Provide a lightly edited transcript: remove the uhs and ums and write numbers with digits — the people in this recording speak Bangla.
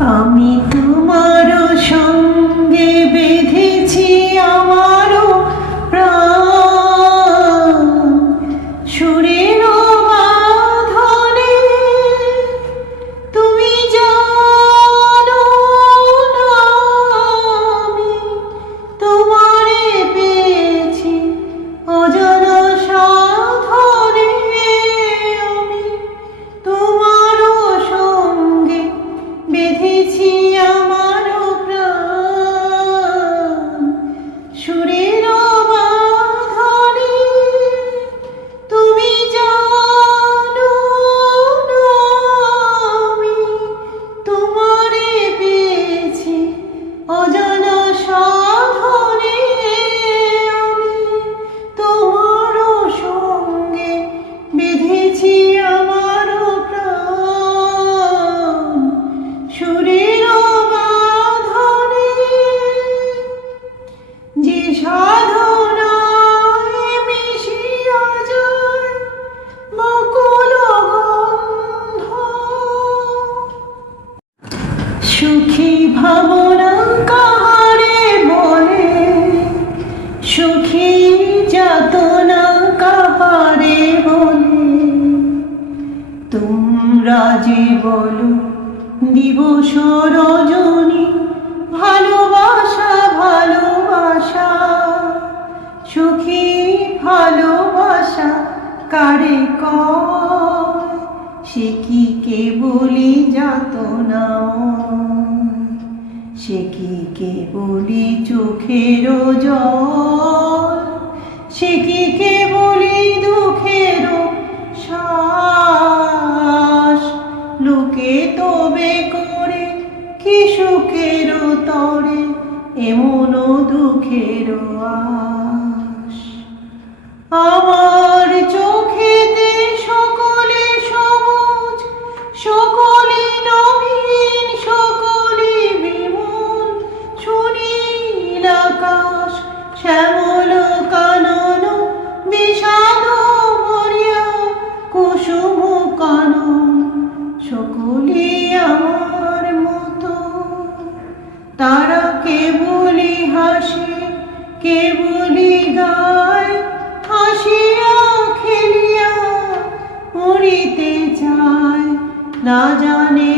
আমি তোমার সঙ্গে বেঁধেছি আমারও প্রাণ, সুরের বাঁধনে। তুমি জানো না আমি তোমারে পেয়েছি অজানা সাধনে। আমি তোমারও সঙ্গে বেঁধেছি আমারও প্রাণ, সুরের বাঁধনে। তুমি জানো না আমি তোমারে পেয়েছি অজানা সাধনে। আমি তোমারও সঙ্গে বেঁধেছি আমারও প্রাণ, সুরের বাঁধনে। যে সাধনায় মিশিয়া যায় বকুল গন্ধ, সুখী ভাবনা কাহারে বলে, সুখী যাতনা কাহারে বলে। তোমরা যে বলো দিবস রজনী ভালোবাসা ভালোবাসা, সুখী ভালোবাসা কারে কয়? সে কি কেবলি যাতনা, সে কি কেবলি চোখের জল, সে কি কেবলি দুঃখের শ্বাস। লোকে তবে করে কি সুখের তরে এমন দুঃখের আশ। আমার চোখেতে সকলে সবুজ, সকলে নবীন, সকলে বিমল, সুনীল আকাশ, শ্যামল কানন, বিষাদ ভরিয়া কুসুম কানন। সকলে আমার মতো, তারা কেবলি হাসে কেবলি গায়, হাসিয়া খেলিয়া মরিতে চায় না জানে